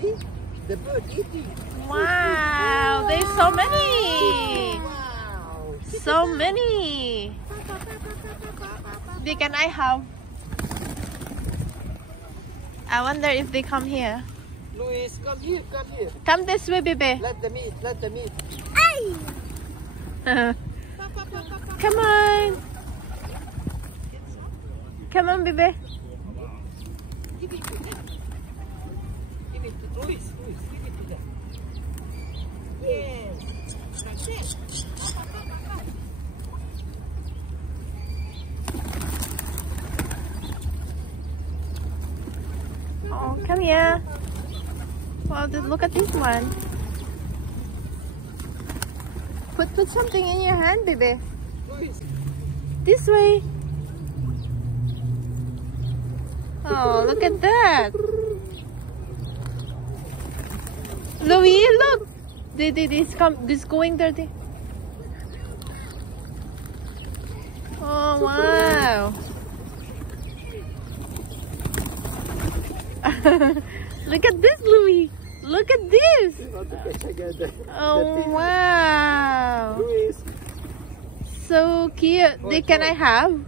See? The bird eating. Wow, there's so many. Wow. So many. Can I have? I wonder if they come here. Louis, come here, come here. Come this way, baby. Let them eat, let them eat. Come on. Come on, baby. Give it to them. Give it to Louis, Louis, give it to them. Yes. Like this. Oh, come here. Well, just look at this one. Put something in your hand, baby. Louis. This way. Oh, look at that. Louis, look. This going dirty. Oh, wow. Look at this, Louis. Look at this. Oh, wow. Louis. So cute. Can I have?